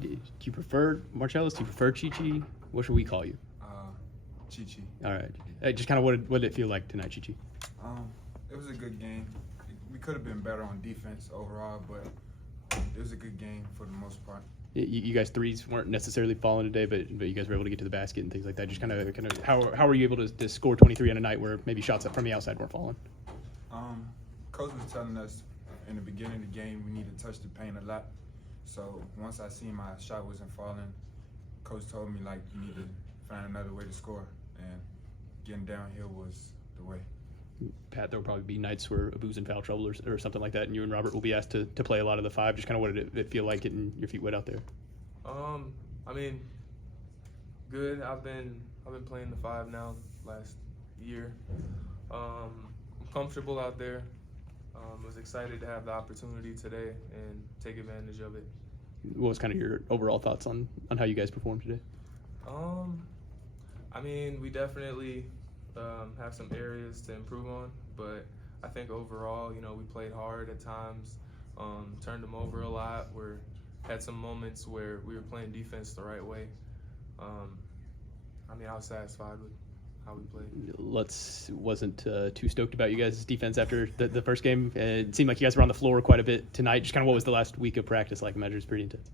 Do you prefer Marchelus? Do you prefer Chi? What should we call you? Chi. All right. Just kind of what did it feel like tonight, Chi? It was a good game. We could have been better on defense overall, but it was a good game for the most part. You guys threes weren't necessarily falling today, but you guys were able to get to the basket and things like that. Just kind of how were you able to score 23 on a night where maybe shots up from the outside weren't falling? Coach was telling us in the beginning of the game we need to touch the paint a lot. So once I seen my shot wasn't falling, Coach told me like you need to find another way to score, and getting downhill was the way. Pat, there will probably be nights where Abu's in foul trouble or something like that, and you and Robert will be asked to play a lot of the five. Just kind of what did it feel like getting your feet wet out there? I mean, good. I've been playing the five now last year. I'm comfortable out there. Was excited to have the opportunity today and take advantage of it. What was kind of your overall thoughts on how you guys performed today? I mean, we definitely have some areas to improve on, but I think overall, we played hard at times, turned them over a lot. Had some moments where we were playing defense the right way. I was satisfied with how we played. Lutz wasn't too stoked about you guys' defense after the first game. It seemed like you guys were on the floor quite a bit tonight. Just kind of what was the last week of practice like? I imagine it's pretty intense.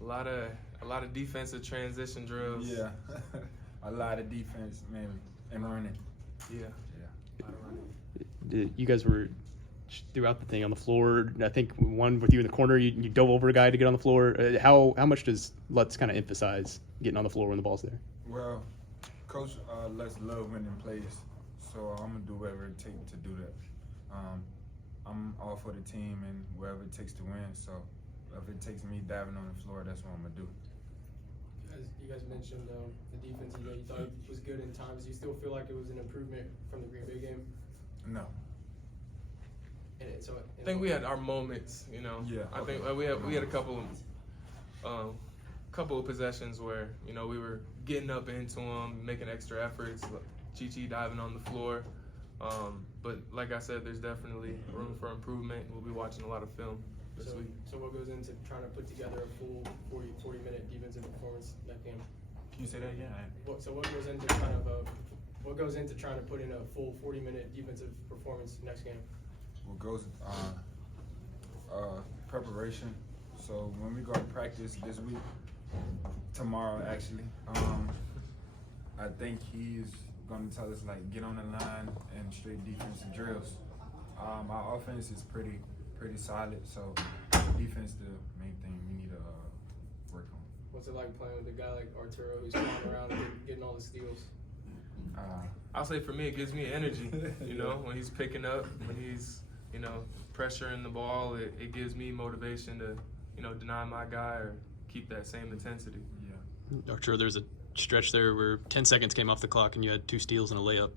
A lot of defensive transition drills. Yeah, a lot of defense mainly and running. Yeah. A lot of running. You guys were throughout the thing on the floor. I think one with you in the corner, you dove over a guy to get on the floor. How much does Lutz kind of emphasize getting on the floor when the ball's there? Well, Coach lets love winning plays, so I'm gonna do whatever it takes to do that. I'm all for the team and whatever it takes to win. So if it takes me diving on the floor, that's what I'm gonna do. You guys mentioned the defense. You thought it was good in times. Do you still feel like it was an improvement from the Green Bay game? No. I think we had our moments. Yeah. I think we had a couple of possessions where we were getting up into them, making extra efforts. Chi diving on the floor. But like I said, there's definitely room for improvement. We'll be watching a lot of film this week. So what goes into trying to put together a full 40-minute defensive performance that game? Can you say that again? So what goes into trying to put in a full 40-minute defensive performance next game? What goes preparation. So when we go to practice this week, tomorrow actually, I think he's going to tell us like get on the line and straight defensive drills. Our offense is pretty solid, so defense the main thing we need to work on. What's it like playing with a guy like Arturo who's flying around and getting all the steals? I'll say for me, it gives me energy. When he's picking up, when he's pressuring the ball, it gives me motivation to deny my guy or keep that same intensity. Yeah. Arturo, there's a stretch there where 10 seconds came off the clock and you had 2 steals and a layup.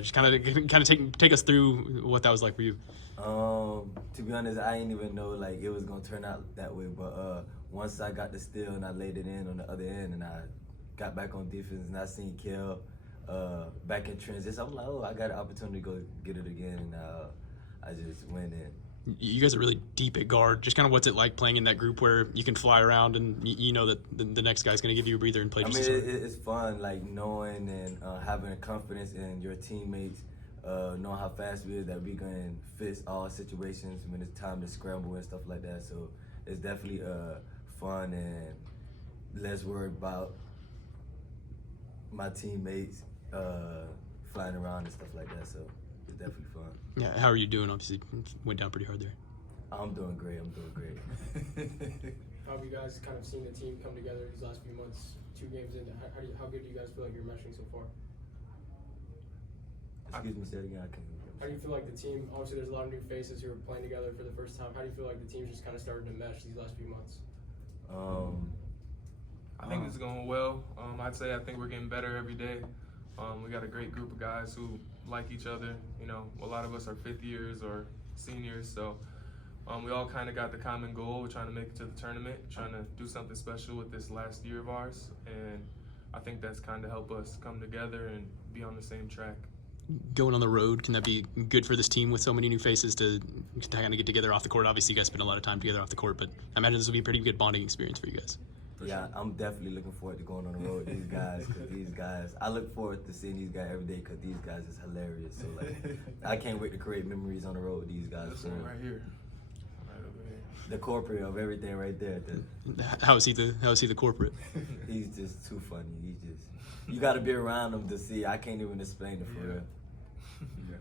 Just kind of take us through what that was like for you. To be honest, I didn't even know like it was gonna turn out that way. But once I got the steal and I laid it in on the other end, and I got back on defense, and I seen Kel back in transition, I was like, oh, I got an opportunity to go get it again, and I just went in. You guys are really deep at guard. Just kind of what's it like playing in that group where you can fly around and you know that the next guy's going to give you a breather and play just as hard? It's fun, like knowing and having confidence in your teammates, knowing how fast we are, that we can fix all situations when it's time to scramble and stuff like that. So it's definitely fun and less worried about my teammates flying around and stuff like that. So it's definitely fun. Yeah, how are you doing? Obviously, went down pretty hard there. I'm doing great. How have you guys kind of seen the team come together these last few months, 2 games in? How good do you guys feel like you're meshing so far? Excuse me, say it again. How do you feel like the team, obviously there's a lot of new faces who are playing together for the first time. How do you feel like the team's just kind of started to mesh these last few months? I think it's going well. I think we're getting better every day. We got a great group of guys who like each other. A lot of us are 5th years or seniors, so we all kind of got the common goal. We're trying to make it to the tournament, trying to do something special with this last year of ours, and I think that's kind of helped us come together and be on the same track. Going on the road, can that be good for this team with so many new faces to kind of get together off the court? Obviously, you guys spend a lot of time together off the court, but I imagine this will be a pretty good bonding experience for you guys. Yeah, I'm definitely looking forward to going on the road with these guys. Cause these guys, I look forward to seeing these guys every day. Cause these guys is hilarious. So like, I can't wait to create memories on the road with these guys. This for one real. right here. Right over here. The corporate of everything right there. How is he the corporate? He's just too funny. You got to be around him to see. I can't even explain it for Yeah. real. Yeah.